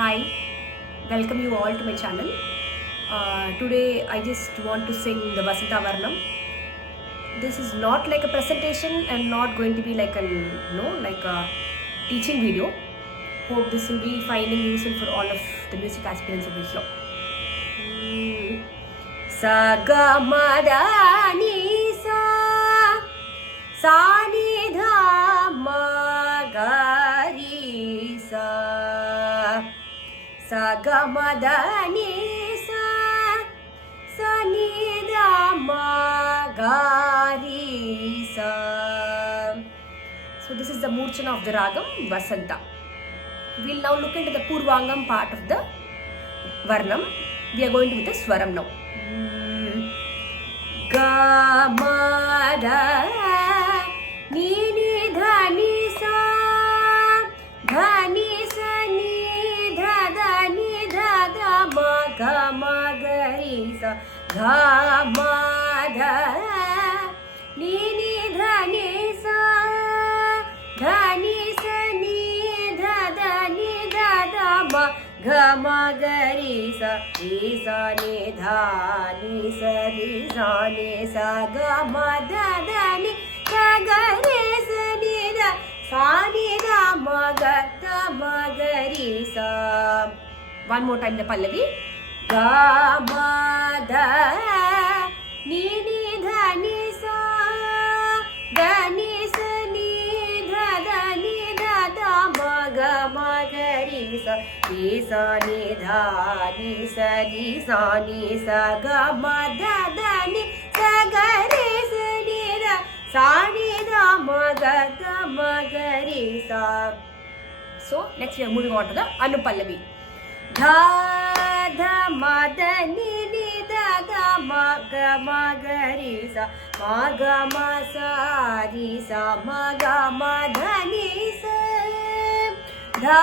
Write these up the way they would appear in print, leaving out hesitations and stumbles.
Hi, welcome you all to my channel. Today I just want to sing the Vasanta Varnam. This is not like a presentation and not going to be like a teaching video. Hope this will be finding useful for all of the music aspirants over here. Sa ga ma da ni sa sa ni dha ma ga ri sa sa ga ma da ni sa sa ni dha ma ga ri sa. So this is the Murchana of the Ragam Vasanta. We'll now look into the Purvangam part of the Varnam. We are going to with the Swaram now. Ga ma da ni ni dha ni sa dha ni sa ni dha da ni dha da ma ga ma ga ri sa ga ma da ni ni dha ni sa dha ni sa ni dha da ni dha da ma ga ma ga ri sa ni dha ni sa ni sa ga ma da da ni sa ga re sa ni da sa ni da ma ga ri sa. One more time the Pallavi. Ga ma da ni ni dha ni sa da ni sa ni dha da ni dha da ma ga ri sa ni dha ni sa ga ma da da ni sa ga re sa ni da sa ni da ma ga ri sa. So next we are moving on to the Anupallavi. Dha dha ma da ni ni da da ma ga ri sa ma sa ri sa ma dha ni sa dha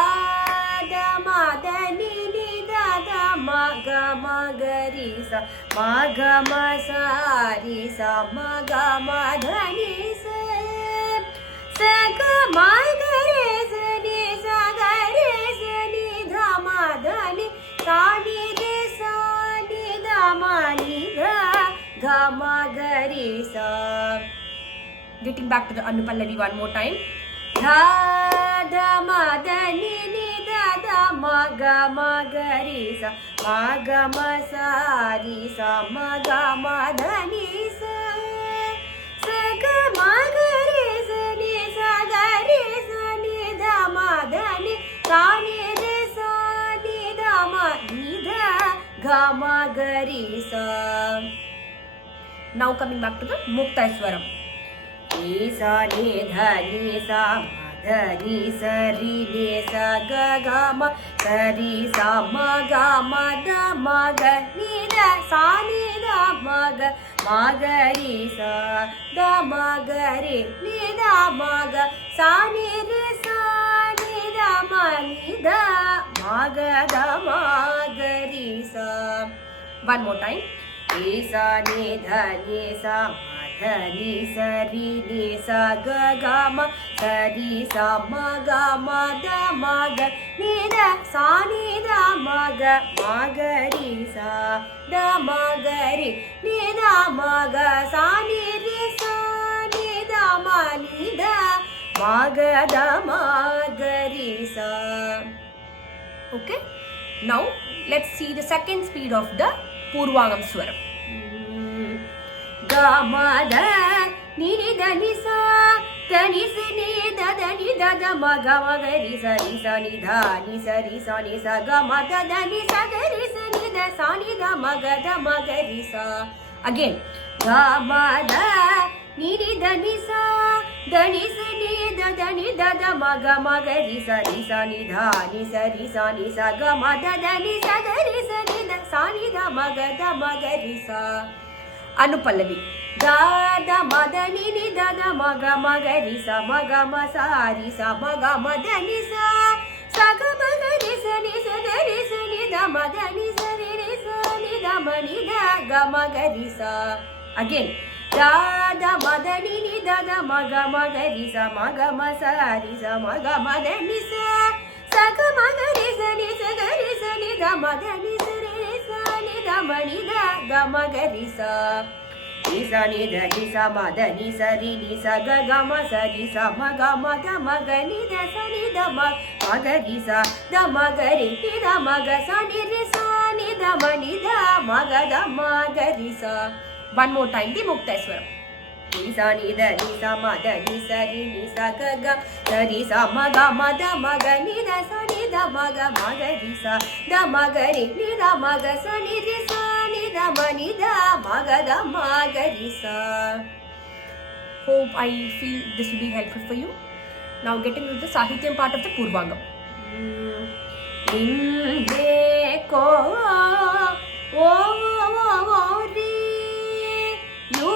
da ma da ni ni da da ma ga ri sa ma sa ri sa ma dha ni sa sa ga ma ga re sa ni sa ga re sa ni dha ma dha ni sa ni re sa ni dha ma ni dha ga ma ga ri sa. Getting back to the Anupallavi one more time. Dha da ma da ni ni da da ma ga ri sa sa ri sa ma dha ni sa sa ga ma ga re sa ni sa ga re sa ni dha ma dha ni sa ni re sa ni dha ma ni dha ga ma ga ri sa. Now coming back to the Muktaswaram. Ni sa ni dha ni sa ma dha ni sa ri ni sa ga ma sa ri sa ma dha ma ga ni da sa ni da ma ga ri sa da ma ga re ni da ma ga sa ni re sa ni da ma ni da ma ga ri sa. One more time. Ni sa ni dha ni sa dha ni sa ri ni sa ga ma sa ri sa ma dha ma ga ni da sa ni da ma ga ri sa da ma ga re ni da ma ga sa ni re sa ni da ma ni da ma ga ri sa. Okay, now let's see the second speed of the Purvangam Swaram. Ga ma da ni ni da ni sa da ni sa ni da ni da da ma ga ri sa ni dha ni sa ga ma da ni sa ga ri sa ni da sa ni da ma ga ri sa. Again. Ga ma da ni ni da ni sa da ni sa ni da ni da ma ga ri sa ni dha ni sa ga ma da ni sa ga ri sa ni da sa ni da ma ga ri sa. Anupallavi. Da da ma da ni ni da da ma ga ri sa ma ri sa ma da ni sa ga ma ga ri sa ni da ma da ni sa ni da ma ni da ga ma ga ri sa. Again. Da da ma da ni ni da da ma ga ri sa ri sa ma da ni sa Saga magari sani sagari sani da magari sare sani da mani da ga magari sa. Ni sa ni da ni sa ma da ni sa ri ni sa ga ga ma sa ri sa ma ga ma da ma ga ni da sa ni da ma ga ri sa da ma ga ri ni da ma ga sa ni ri sa ni da ma ni da ma ga ri sa. One more time, the Muktaswaram. Ni sa ni da ni sa ma da ni sa ri ni sa ga ga da ri sa ma ga ni da sa ni da ma ga ri sa da ma ga ri ni da ma ga sa ni ri sa ni da ma ni da ma ga ri sa. Hope I feel this will be helpful for you. Now getting into the Sahityam part of the Purvangam. Ninde ko o ri you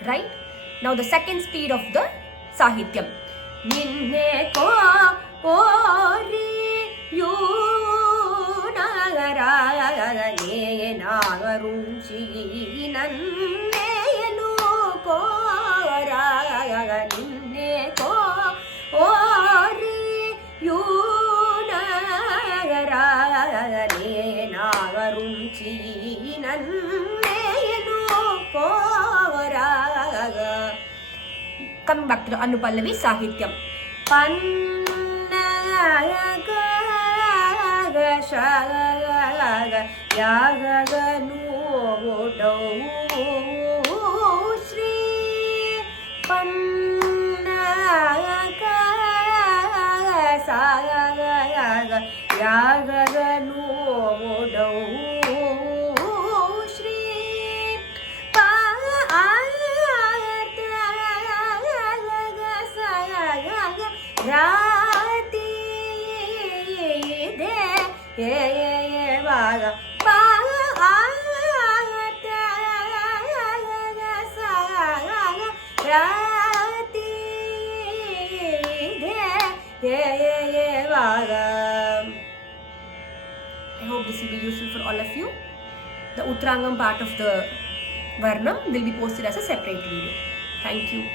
Right? Now the second speed of the Sahityam. Ninne ko ori yu nagara ne nagarum chi nanne nu ko ra ninne ko ori yu nagara ne nagarum chi nanne nu ko ra. Coming back to the Anupallavi Sahityam. Pannaga shaga yaga nu Shri Pannaga saga yaga nu Rati de vaga pa ata sa rati de vaga. I hope this will be useful for all of you. The Uttarangam part of the Varnam will be posted as a separate video. Thank you.